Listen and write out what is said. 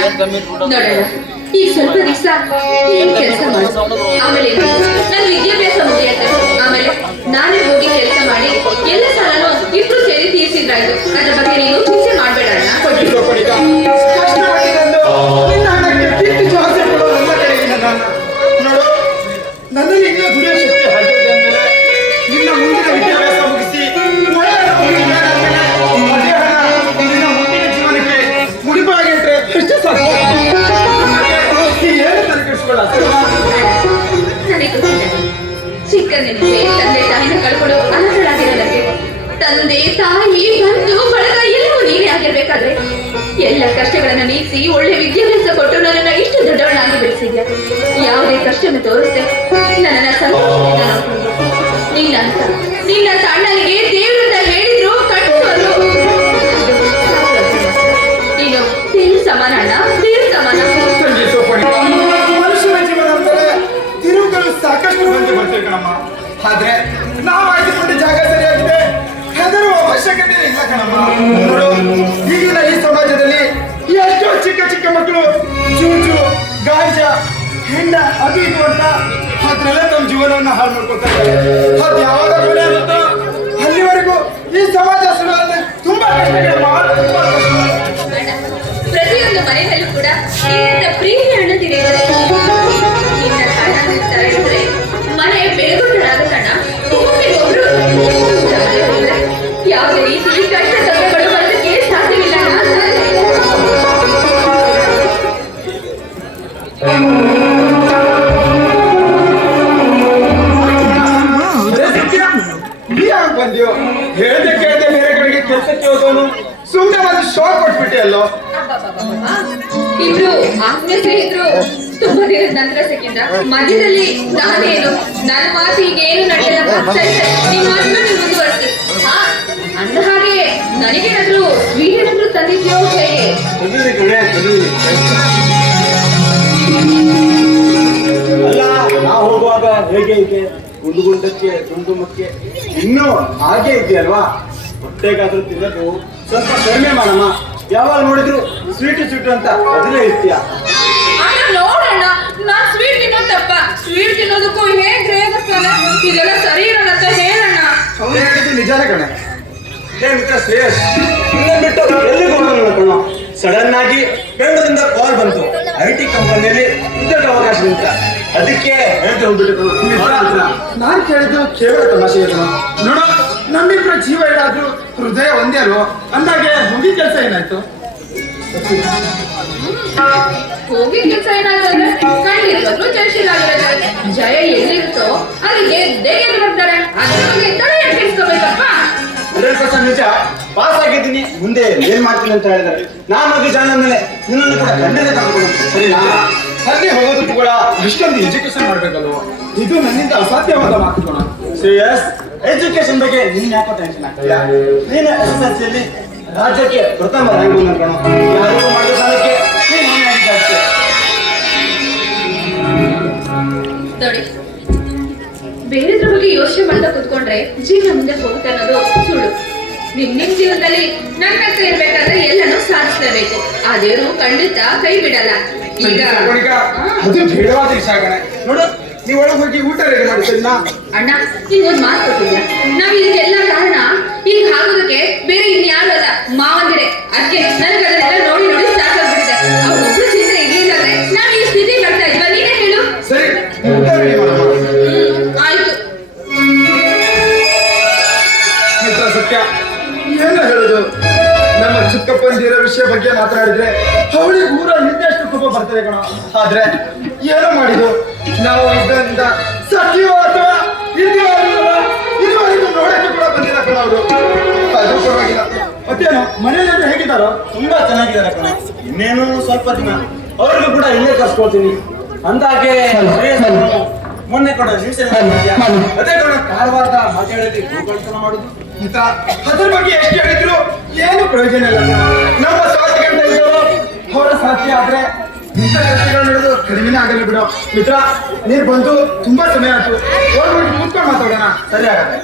ನೋಡೋಣ ಈಗ ಸ್ವಲ್ಪ ದಿವಸ ಏನ್ ಕೆಲಸ ಮಾಡು, ಆಮೇಲೆ ನನ್ನ ವಿದ್ಯಾಭ್ಯಾಸ ಮುಗಿಯತ್ತೆ, ಆಮೇಲೆ ನಾನೇ ಹೋಗಿ ಕೆಲಸ ಮಾಡಿ ಎಲ್ಲ ಸಾಲನು ಇಬ್ರು ಸೇರಿ ತೀರ್ಸಿದ್ರಾಯ್ತು. ಅದ್ರ ಬಗ್ಗೆ ನೀನು ಚಿಂತೆ ಮಾಡ್ಬೇಡ ನನ್ನಲ್ಲಿ ಇನ್ನೂ ದುಡಿಯೋ ಶಕ್ತಿ ಹಾಕಿದೆ ಅಂದಮೇಲೆ ನಿನ್ನ ಮುಂದಿನ ವಿದ್ಯಾಭ್ಯಾಸ ಮುಗಿಸಿ ಅದೇ ಹಣ ನಿನ್ನ ಮುಂದಿನ ಜೀವನಕ್ಕೆ ಮುಡಿಪಾಗಿಟ್ರೆ ಎಷ್ಟು ಸಾಕು. ಏನು ತಲೆಕೆಡಿಸ್ಕೊಳ್ಳ. ನನಗೆ ಗೊತ್ತಿದೆ, ಚಿಕ್ಕಂದಿನಿಂದ ತಂದೆ ತಾಯಿನ ಕಳ್ಕೊಂಡು ಅನಾಥಳಾಗಿರೋದಕ್ಕೆ ತಂದೆ ತಾಯಿ ಬಂಧು ಬಳಗ ಎಲ್ಲವೂ ನೀವೇ ಆಗಿರ್ಬೇಕಾದ್ರೆ ಎಲ್ಲ ಕಷ್ಟಗಳನ್ನ ನೀಗಿಸಿ ಒಳ್ಳೆ ವಿದ್ಯಾಭ್ಯಾಸ ಕೊಟ್ಟು ನನ್ನನ್ನ ಇಷ್ಟು ದೊಡ್ಡವಳಾಗಿ ಬೆಳೆಸಿದ್ಯಾ. ಯಾವುದೇ ಕಷ್ಟವನ್ನು ತೋರಿಸ್ದೆ ನನ್ನನ್ನ ಸಂತೋಷದಿಂದ ನೋಡ್ಕೊಂಡು ನಿನ್ನ ಅಣ್ಣನಿಗೆ ದೇವರಿಂದ ಹೇಳಿದ್ರು ಕಟ್ಟುವರು. ನೀನು ದೇವ್ರ ಸಮಾನ ಅಣ್ಣ, ದೇವ್ರ ಸಮಾನ. ಮನುಷ್ಯನ ಜೀವನ ಅಂದರೆ ತಿರುವುಗಳು ಸಾಕಷ್ಟು ಬಂದು ಬರ್ತೇವೆ ಕಣಮ್ಮ. ಆದ್ರೆ ನಾವು ಆಯ್ದುಕೊಂಡ ಜಾಗ ಸರಿಯಾಗಿದೆ, ಹೆದರುವ ಅವಶ್ಯಕತೆ ಇಲ್ಲ ಕಣಮ್ಮ. ನೋಡು, ಈಗಿನ ಈ ಸಮಾಜದಲ್ಲಿ ಎಷ್ಟೋ ಚಿಕ್ಕ ಚಿಕ್ಕ ಮಕ್ಕಳು ಜೂಜು ಗಾಂಜಾ ಹೆಣ್ಣ ಅದು ಇದು ಅಂತ ಅದ್ರೆಲ್ಲ ತಮ್ಮ ಜೀವನವನ್ನು ಹಾಳು ಮಾಡ್ಕೊತಾರೆ. ಅದು ಯಾವಾಗ ಕೊನೆ ಆಗುತ್ತೋ ಅಲ್ಲಿವರೆಗೂ ಈ ಸಮಾಜ ಸುಧಾರಣೆ ತುಂಬಾ ಕಷ್ಟ. ಪ್ರತಿಯೊಂದು ಮನೆಯಲ್ಲೂ ಕೂಡ ಪ್ರೀತಿ ಅನ್ನೋದಿದೆ. ನಿನ್ನ ಕಾರಣ ಇದ್ರೆ ಮನೆ ಬೆಳಗುತ್ತಡಾಗತ್ತಣ್ಣ. ಒಬ್ಬರಿಗೊಬ್ರು ಯಾವುದೇ ರೀತಿ ಕಷ್ಟ ತೊಂದರೆಗಳು ಬರೋದಕ್ಕೆ ಸಾಧ್ಯವಿಲ್ಲ. ಬಂದ್ಯೋ ಹೇಳ್ದೆ ಕೇಳ್ದೆ ಬೇರೆ ಕಡೆಗೆ ಕೆಲಸಕ್ಕೆ ಹೋದವನು ಸುಮ್ಮನೆ ಒಂದು ಶಾಕ್ ಕೊಟ್ಬಿಟ್ಟೆ ಅಲ್ಲೋ. ಇಬ್ರು ಆತ್ಮೀಯ ಸ್ನೇಹಿತರು ತುಂಬಾ ದಿನದ ನಂತರ ಸಿಕ್ಕಿದ್ರ ಮಧ್ಯದಲ್ಲಿ ನಾನೇನು ನನ್ನ ಮಾತು ಈಗ ಏನು ನಡೆಯಲ್ಲ. ನಿಮ್ಮ ಮಾತನ್ನ ನೀವು ಮುಂದುವರಿಸಿ. ಅಂದ ಹಾಗೆ ನನಗೇನಾದ್ರು ಸ್ವೀಟೇನಾದ್ರು ತಂದಿದ್ಯೋ ಹೇಗೆ? ಅಲ್ಲ, ನಾವು ಹೋಗುವಾಗ ಹೇಗೆ ಇದೆ ಗುಂಡುಗುಂಡಕ್ಕೆ ದುಂಡುಮಕ್ಕೆ ಇನ್ನೂ ಹಾಗೆ ಇದೆಯಲ್ವಾ? ಹೊಟ್ಟೆಗಾದ್ರೂ ತಿನ್ನೋದು ಸ್ವಲ್ಪ ಕಡಿಮೆ ಮಾಡಮ್ಮ. ಯಾವಾಗ ನೋಡಿದ್ರು ಸ್ವೀಟ್ ಅಂತ ಅದನ್ನೇ ಇರ್ತೀಯ. ನೋಡೋಣ, ನಾನ್ ಸ್ವೀಟ್ ತಿನ್ನೋದು ತಪ್ಪ? ಸ್ವೀಟ್ ತಿನ್ನೋದಕ್ಕೂ ಹೇಗ್ ರೇಗಿಸ್ತಾನ? ಇದೆಲ್ಲ ಸರಿ ಇರಲ್ಲ ಅಂತ ಹೇಳೋಣ. ಅವನು ಹೇಳಿದ್ದು ನಿಜಾನೇ ಕಣೆ. ಹೇ ಮಿತ್ರ ಶ್ರೇಯಸ್, ಬಿಟ್ಟು ಎಲ್ಲಿಗೆ ಹೋಗೋಣ ಕಣ? ಸಡನ್ ಆಗಿ ಬೆಂಗಳೂರಿಂದ ಕಾಲ್ ಬಂತು, IT ಕಂಪನಿಯಲ್ಲಿ ಉದ್ಯೋಗ ಅವಕಾಶ ಅಂತ. ಅದಕ್ಕೆ ಹೇಳ್ತಾ ಹೋಗ್ಬಿಟ್ಟು ನಾನು ಕೇಳಿದ್ದು ಕೇವಲ ತಮಾಷೆ. ನೋಡು, ನಮ್ಮಿಬ್ಬರ ಜೀವ ಏನಾದ್ರೂ ಹೃದಯ ಒಂದೇ ಅಲ್ವೋ ಅಂದಾಗೆ ಮುಗಿ ಕೆಲಸ ಏನಾಯ್ತು? ಹೋಗಿ ಕೆಲಸ ಏನಾದ್ರೆ ಖಂಡಿತವಾಗ್ಲೂ ಜಯಶೀಲಾಗಿರುತ್ತೆ. ಜಯ ಎಲ್ಲಿರುತ್ತೋ ಅಲ್ಲಿ ಗೆದ್ದೇ ಗೆದ್ದು ಬರ್ತಾರೆ. ಅದ್ರ ಬಗ್ಗೆ ತಲೆ ಕೆಡಿಸ್ಕೋಬೇಕಪ್ಪ. 100% ನಿಜ. ಪಾಸ್ ಆಗಿದ್ದೀನಿ, ಮುಂದೆ ಏನ್ ಮಾಡ್ತೀನಿ ಅಂತ ಹೇಳಿದ್ದಾರೆ. ನಾನು ಹೋಗಿ ಜಾಯ್ನ್ ಆದ್ಮೇಲೆ ನಿನ್ನನ್ನು ಕೂಡ ಖಂಡಿತ ಕರ್ಕೊಂಡು ಸರಿನಾ? ಅಲ್ಲಿ ಹೋಗೋದಕ್ಕೂ ಕೂಡ ಇಷ್ಟೊಂದು ಎಜುಕೇಶನ್ ಮಾಡ್ಬೇಕಲ್ವ? ಇದು ನನ್ನಿಂದ ಅಸಾಧ್ಯವಾದ ಮಾತು ಕಣ. ಶ್ರೇಯಸ್, ಎಜುಕೇಶನ್ ಬಗ್ಗೆ ನೀನ್ ಯಾಕೋ ಟೆನ್ಷನ್ ಆಗ್ತೀಯ? ನೀನು SSLC ರಾಜ್ಯಕ್ಕೆ ಪ್ರಥಮ ರ್ಯಾಂಕ್ ಬಂದ ಕಣ. ಯಾರಿಗೂ ಮಾಡಿದ ಸಾಲಕ್ಕೆ ನೋಡಿ, ಬೇರೆದ್ರ ಬಗ್ಗೆ ಯೋಚನೆ ಮಾಡ್ತಾ ಕೂತ್ಕೊಂಡ್ರೆ ಜೀವನ ಮುಂದೆ ಹೋಗುತ್ತೆ ಅನ್ನೋದು ಸುಳ್ಳು. ನಿಮ್ ಜೀವನದಲ್ಲಿ ನನ್ನ ಹತ್ರ ಇರ್ಬೇಕಾದ್ರೆ ಎಲ್ಲನೂ ಸಾಧಿಸಲೇಬೇಕು. ಆ ದೇವರು ಖಂಡಿತ ಕೈ ಬಿಡಲ್ಲ. ಈಗ ಅದು ಬೇಡವಾದ ವಿಷಯ. ನೋಡು, ನೀವು ಒಳಗೆ ಹೋಗಿ ಊಟ ರೆಡಿ ಮಾಡ್ತೀರಾ? ಅಣ್ಣ, ನಿಮ್ಗೊಂದು ಮಾತು ಕೊಟ್ಟಿದ್ಯಾ? ನಾವ್ ಇದಕ್ಕೆಲ್ಲ ಕಾರಣ ಈಗ ಆಗೋದಕ್ಕೆ ಬೇರೆ ಇನ್ಯಾರು ಅಲ್ಲ, ಮಾವಂದಿರೆ. ಅದಕ್ಕೆ ನನಗೆ ಅದನ್ನೆಲ್ಲ ನೋಡಿ ನೋಡಿ ಸಾಕಾಗ್ಬಿಟ್ಟಿದೆ. ಅವ್ರೊಬ್ರು ಚಿಂತೆ ಇರ್ಲಿಲ್ಲಾದ್ರೆ ನಾವ್ ಈ ಸ್ಥಿತಿ ಬರ್ತಾ ಇಲ್ವಾ? ನೀನೇ ಹೇಳು. ಸರಿ, ಊಟ ರೆಡಿ ಮಾಡೋಣ. ಆಯ್ತು. ಮಿತ್ರ ಸತ್ಯ, ಏನು ಹೇಳುದು? ನಮ್ಮ ಚಿಕ್ಕಪ್ಪಂದಿರ ವಿಷಯ ಬಗ್ಗೆ ಮಾತನಾಡಿದ್ರೆ ಅವಳಿಗೆ ಊರ ನಿಂದೆಷ್ಟು ಕೋಪ ಬರ್ತದೆ ಕಣ. ಆದ್ರೆ ಏನೋ ಮಾಡಿದ್ದು ನಾವು ಇದರಿಂದ ಸತ್ಯವೋ ಅಥವಾ ಇದುವರೆಗೂ ನೋಡಕ್ಕೆ ಕೂಡ ಬಂದಿಲ್ಲ ಕಣ ಅವರು. ಅದು ಪರವಾಗಿಲ್ಲ. ಮತ್ತೇನು, ಮನೆಯಲ್ಲಿ ಹೇಗಿದ್ದಾರೋ? ತುಂಬಾ ಚೆನ್ನಾಗಿದ್ದಾರೆ ಕಣ. ಇನ್ನೇನು ಸ್ವಲ್ಪ ದಿನ ಅವ್ರಿಗೂ ಕೂಡ ಇಲ್ಲೇ ಕರ್ಸ್ಕೊಳ್ತೀನಿ. ಅಂದಾಗೆ ಮೊನ್ನೆ ಕೂಡ ಅದೇ ಕಣ ಕಾರವಾರದ ಮಾತಾಡಿದ್ರೆ ಭೂಕಂಪನ ಮಾಡುದು. ಅದ್ರ ಬಗ್ಗೆ ಎಷ್ಟು ಹೇಳಿದ್ರು ಏನು ಪ್ರಯೋಜನ ಇಲ್ಲ. ನಮ್ಮ ಸ್ವಾರ್ಥಿ ಅವರ ಸಾಧ್ಯ ಆದ್ರೆ ಇಂಥ ಕೆಲಸಗಳು ನಡೆದು ಕಡಿಮೆನೇ ಆಗಲಿ ಬಿಡು. ಮಿತ್ರ, ನೀರು ಬಂದು ತುಂಬಾ ಸಮಯ ಆಯ್ತು. ಹೋಗ್ಬಿಟ್ಟು ಕೂತ್ಕೊಂಡು ಮಾತಾಡೋಣ. ಸರಿ ಆಗತ್ತೆ.